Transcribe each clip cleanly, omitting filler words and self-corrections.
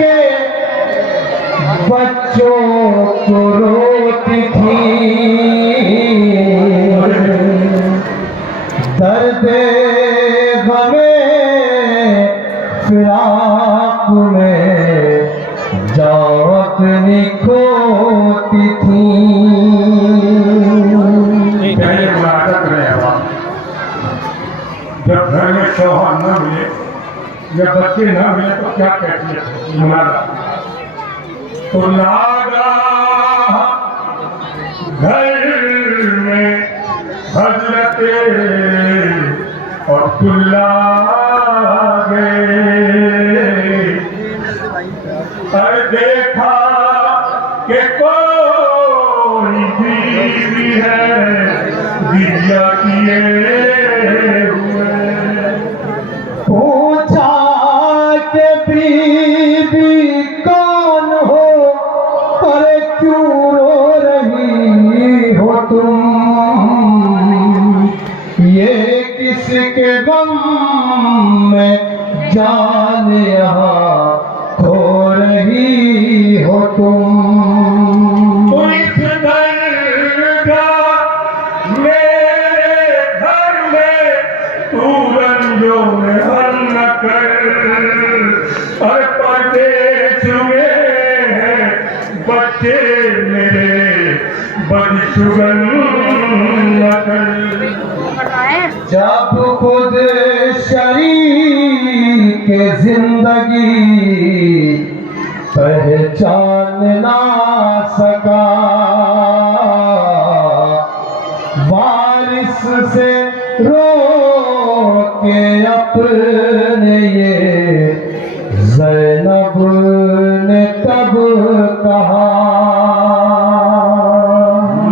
के बच्चों को रोती थी, दर्द गमे फिराक में जावत निकोती थी। जब घर में शौहर न मिले या बच्चे न मिले तो क्या कहती है मुनादा? तो लागा घर में हजरत और तुल्ला और देखा कि कोई बीवी है दिया किए पूछा के बीबी कौन हो, अरे क्यों रो रही हो तुम, ये किसके गम में जान यहाँ खो रही हो तुम। और परदेश में बच्चे मेरे बदसुगन जब खुद शरीक जिंदगी पहचान ना सका, वारिस से रो के अपने ये ज़ैनब ने तब कहा,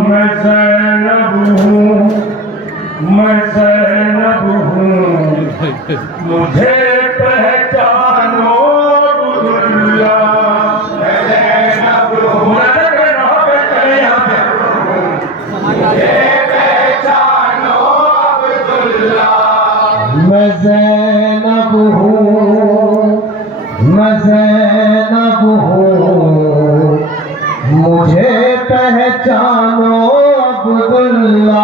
मैं ज़ैनब हूँ, मैं ज़ैनब हूँ, मुझे पहचानो अब्दुल्ला। मैं ज़ैनब हूँ, मुझे पहचानो अब्दुल्ला। मैं ज़ैनब हूँ, मैं ज़ैनब हूँ, मुझे पहचानो अब्दुल्ला।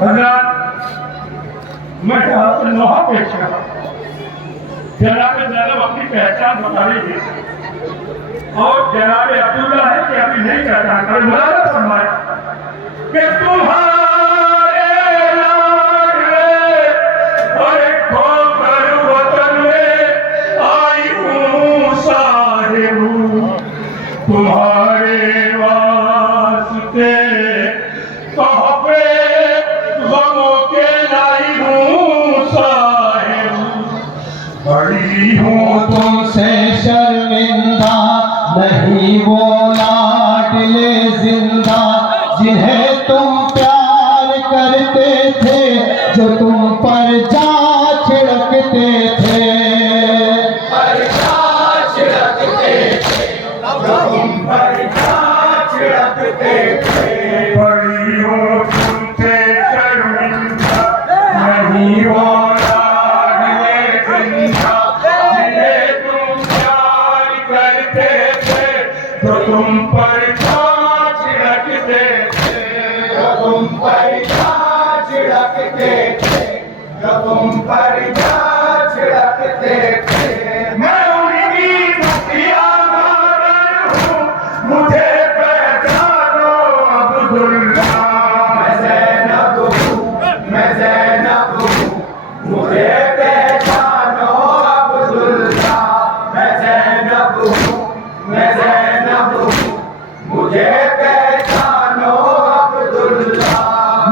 मैं जनाब नोहा पेश कर रहा हूँ। जनाब ज़ैनब अपनी पहचान बता रही है और जनाब अब्दुल्ला है कि अभी नहीं पहचान कर मुलाजा फरमाया कि तुम्हारे लाडले और खोकर वतन में आई हूँ साहिबू, तुम्हारे वास्ते तोहफे गमों के लाई हूँ साहिबू, बड़ी हूँ तुमसे शर्मिंदा नहीं वो लाडले जिंदा जिन्हें तुम प्यार करते थे, जो तुम पर जा छिड़कते थे, बड़ी हूँ तुमसे शर्मिंदा नहीं वो लाडले जिंदा जिन्हें तुम प्यार करते थे, जो तुम पर जा छिड़कते थे, जो तुम पर जा छिड़कते थे, जो तुम पर जा छिड़कते थे। मैं उनकी दुखिया मगर हूँ, मुझे पहचानो अब्दुल्ला, मैं ज़ैनब हूँ, मैं ज़ैनब हूँ, मुझे पहचानो अब्दुल्ला, मैं ज़ैनब हूँ, मैं ज़ैनब हूँ, मुझे पहचानो अब्दुल्ला।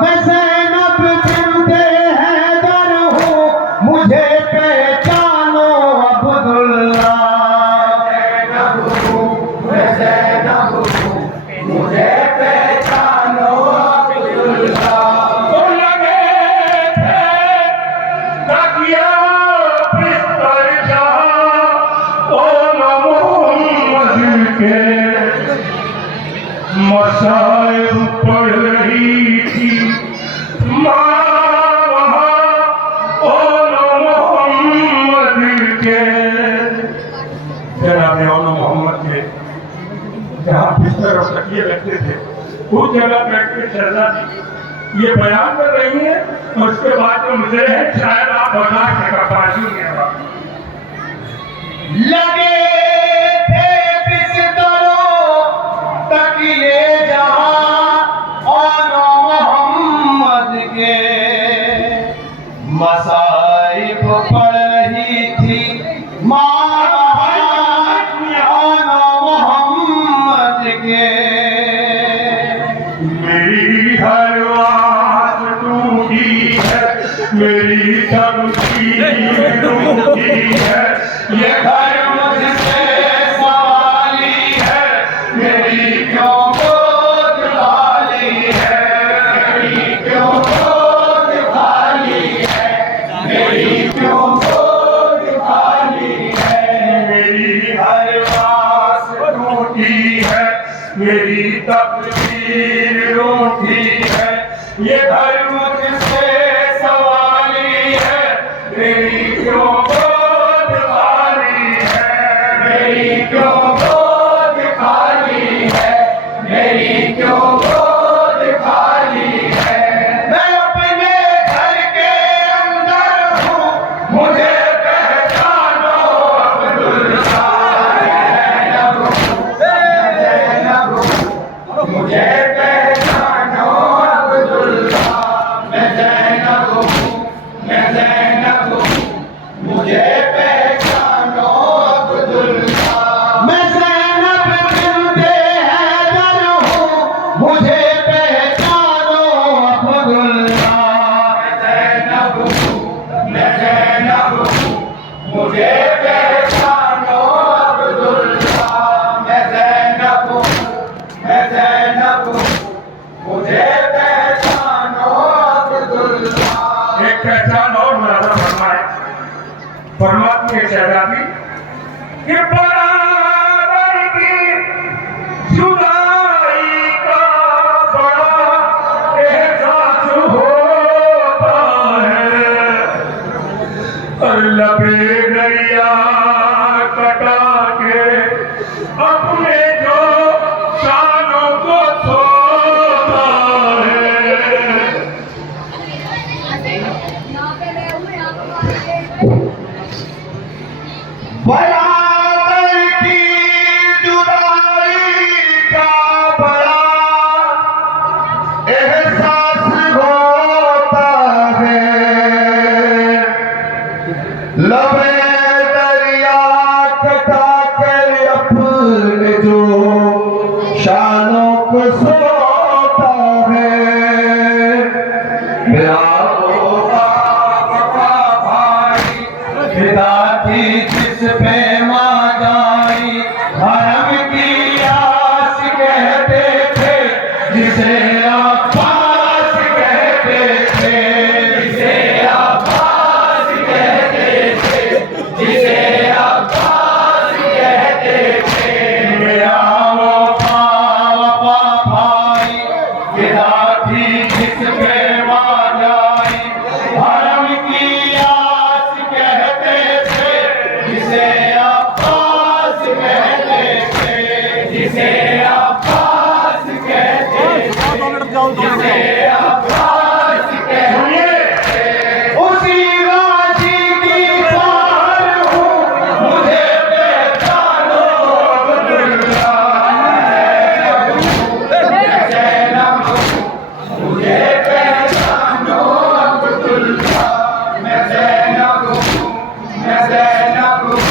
मैं ज़ैनब बिन्ते हैदर हूँ, मुझे पहचानो अब्दुल्ला, मैं ज़ैनब हूँ, मुझे पहचानो अब्दुल्ला। तो लगे थे तकिया बिस्तर जहाँ ओ मोहम्मद के, मसाइब पढ़ रही थी माँ वहाँ ओ मोहम्मद के, जनाब मोहम्मद के जहाँ बिस्तर और तकिए रखते थे उस जगह बैठ के शहजादी ये बयान कर रही है और उसके बाद जो मुझे है शायद आप बता के कपासी में लगे थे बिस्तरों तकिए जहाँ और मोहम्मद के, मसाइब पढ़ रही थी माँ और मोहम्मद के। मेरी हर आस टूटी है, मेरी तमकीन टूटी है, ये घर मुझसे सवाली है, मेरी क्यों गोद खाली है, मेरी क्यों गोद खाली है, मेरी क्यों गोद खाली है। मेरी हर आस टूटी है, मेरी तकदीर रूठी है, ये घर मुझसे सवाली है, मेरी क्यों गोद खाली है, मेरी क्यों गोद खाली है, मेरी क्यों गोद खाली है। मैं अपने घर के अंदर हूँ, मुझे पहचानो अब्दुल्ला, ज़ैनब हूँ, मुझे पहचानो अब्दुल्ला, मैं ज़ैनब हूँ, मैं ज़ैनब हूँ, मुझे पहचानो अब्दुल्ला। मैं ज़ैनब बिन्ते हैदर हूँ, मुझे पहचानो अब्दुल्ला, मैं ज़ैनब हूँ, मैं ज़ैनब हूँ, मुझे पहचानो अब्दुल्ला, मैं ज़ैनब हूँ, मैं ज़ैनब हूँ, मुझे पहचानो अब्दुल्ला। एक पहचान और मुलाजा फरमाए फरमाती है शहजादी कि बराबर की जुदाई का बड़ा एहसास होता है, और लबे दरिया कटा के अपने जो शानों को सोता है, बराबर की जुदाई का बड़ा एहसास होता है। लबे दरिया कटा कर अपने जो शानों को सोता है। मेरा भाई पिता की जिस पे मां जाई हरम की आस कहते थे, जिसे अब्बास कहते थे, जिसे अब्बास कहते थे, जिसे अब्बास कहते थे। मेरा वफा भाई पिता की जिस पे मां जाई हरम की आस कहते थे, जिसे अब्बास कहते थे, जिसे अब्बास कहते थे, जिसे अब्बास कहते थे। उसी राजी की पार हूँ, मुझे पहचानो अब्दुल्ला। ज़ैनब मुझे पहचानो अब्दुल्ला। मैं ज़ैनब हूँ, मैं ज़ैनब हूँ,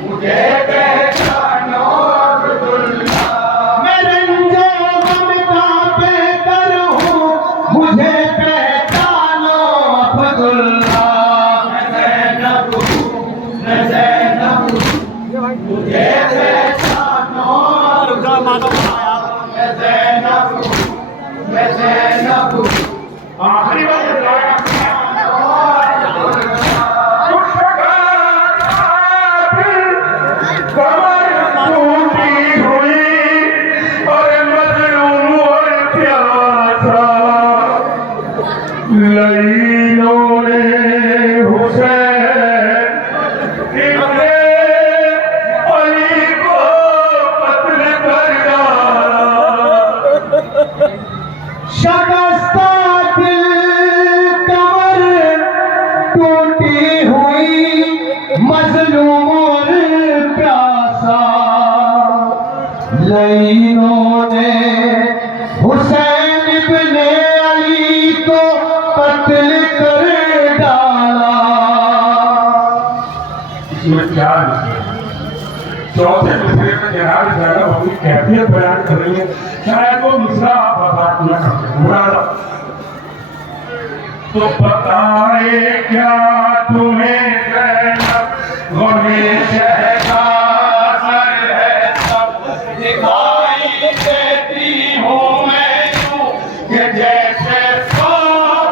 मुझे पहचानो अब्दुल्ला। मैं रंजे गम का बेकर हूँ, मुझे पहचानो अब्दुल्ला। मैं ज़ैनब हूँ, मैं ज़ैनब हूँ, मुझे पहचानो अब्दुल्ला। मैं ज़ैनब हूँ, मैं ज़ैनब हूँ। आखिरी बात बताया कमर टूटी हुई और मजलूम और प्यासा लईलों ने हुसैन इब्ने अली को कत्ल कर डाला। शकस्ता दिल कमर टूटी हुई मजलूम और प्यासा लईनों ने हुसैन इब्ने अली को कत्ल कर डाला। इसमें क्या लिखे हैं? चौथे दूसरे में जनाब ज़ैनब अपनी कैफियत बयान कर रही है। शायद वो मिसरा आप बर्बाद न करते मुरादा। तो बताए क्या तुम्हें ज़ैनब गमे शहदा सर है सब दिखाई देती हूँ मैं यूं कि जैसे 100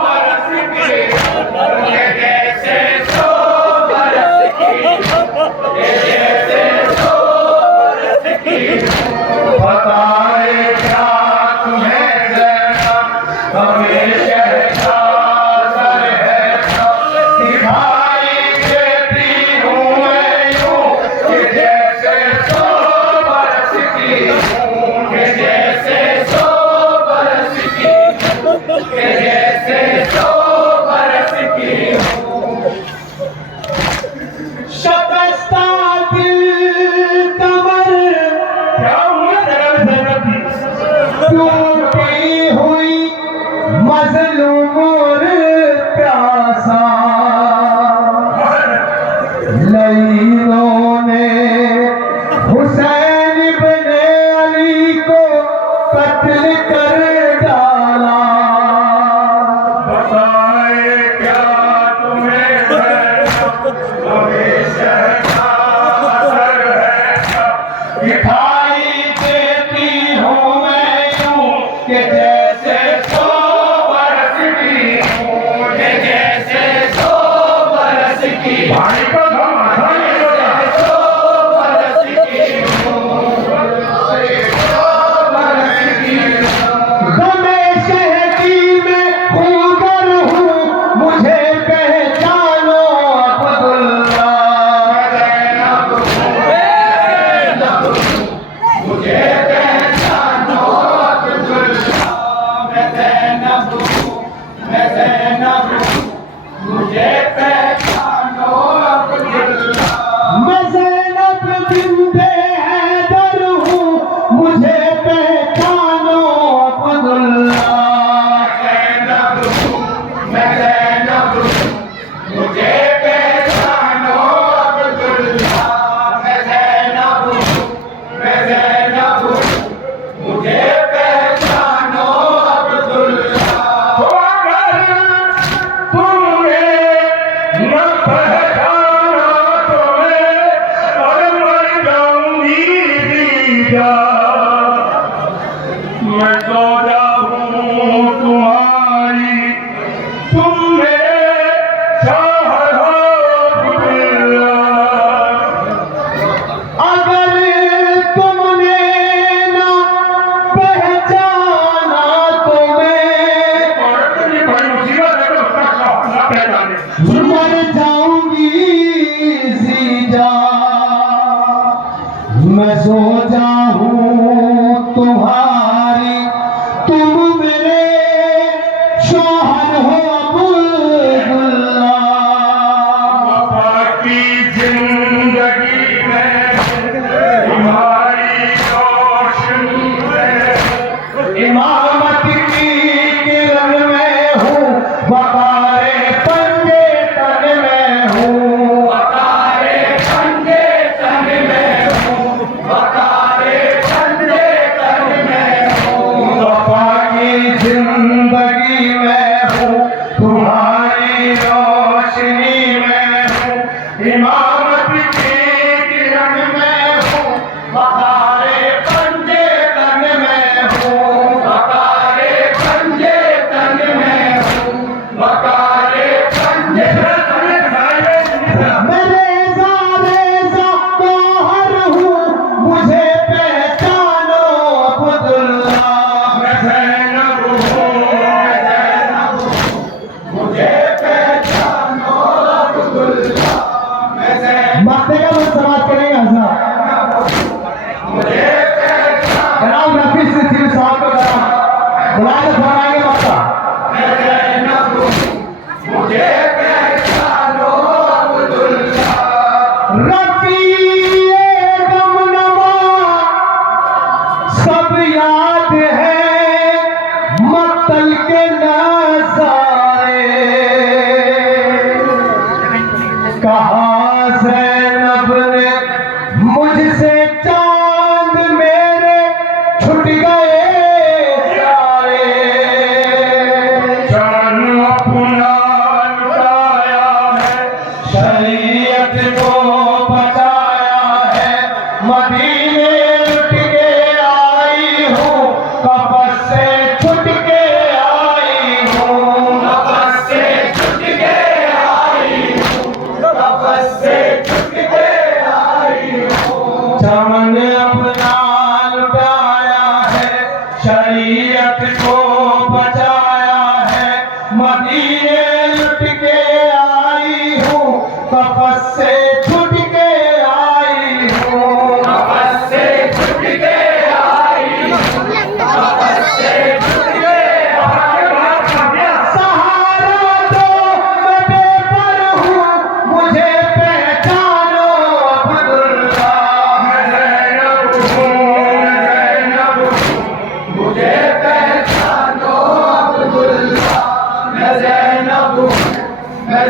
बरस की, कि जैसे 100 बरस की, कि जैसे 100 बरस की। बताए क्या तुम्हें ज़ैनब गमे शहदा सर है सब दिखाई देती हूँ मैं यूं कि जैसे 100 बरस की हूँ, कि जैसे 100 बरस की, कि जैसे 100 बरस की हूँ। शकस्ता दिल कमर क्या हुआ जनाब ज़ैनब की? टूटी हुई मजलूम और प्यासा लईनों ने हुसैन इब्ने अली को कत्ल कर डाला। बताए क्या तुम्हें ज़ैनब गमे शहदा सर है सब दिखाई देती हूँ मैं यूं कि जैसे 100 बरस जा मैं सौदा हूँ तुम्हारी तुम मेरे शाह हो अब्दुल्ला। अगर तुमने ना पहचाना तो मैं बड़ी मुसीबत है तो उसका ना पहचाने मर जाऊंगी जीजा मैं सो जाऊं तुम्हारी तुम मेरे शौहर हो अब्दुल्ला। वफा की जिंदगी में तुम्हारी रोशनी में इमामत की किरण में हूँ वकारे पंजे तन में हूँ वकारे पंजे तन में हूँ वकारे पंजे तन में हूँ वफा की जिंदगी में हूँ तुम्हारी रोशनी में हूँ इमामत की किरण में हूँ वकारे पंजे तन में हूँ वकारे पंजे तन में हूँ वकारे पंजे मैं रेज़ा रेज़ा तोहर हूँ मुझे पहचानो अब्दुल्ला। मैं ज़ैनब हूँ मुझे पहचानो अब्दुल्ला। मरते का लोग समाज करेंगे हज़रत मुझे जनाब रफी सिद्दीकी साहब को जनाब बुलाए तो फरमाएंगे मक्का मुझे पहचानो अब्दुल्ला। रफी गमनमा सब याद है मक्तल के नज़ारे कहा ज़ैनब ने मुझसे चांद मेरे छुट गए सारे। जान अपना लुटाया है शरीयत को बचाया है मदीने लुट के आई हूँ कब्र से छुट के आई हूँ कब्र से छुट के आई हूँ कब्र से छुट के आई हूँ। चमन अपना लुटाया है शरीयत को बचाया है मदीने लुट के आई हूँ कब्र से छुट के आई हूँ कब्र से छुट के आई हूँ कब्र से छुट के सहारा दो मैं बेपर हूँ मुझे पहचानो अब्दुल्ला। मुझे पहचानो अब्दुल्ला मैं ज़ैनब हूँ मैं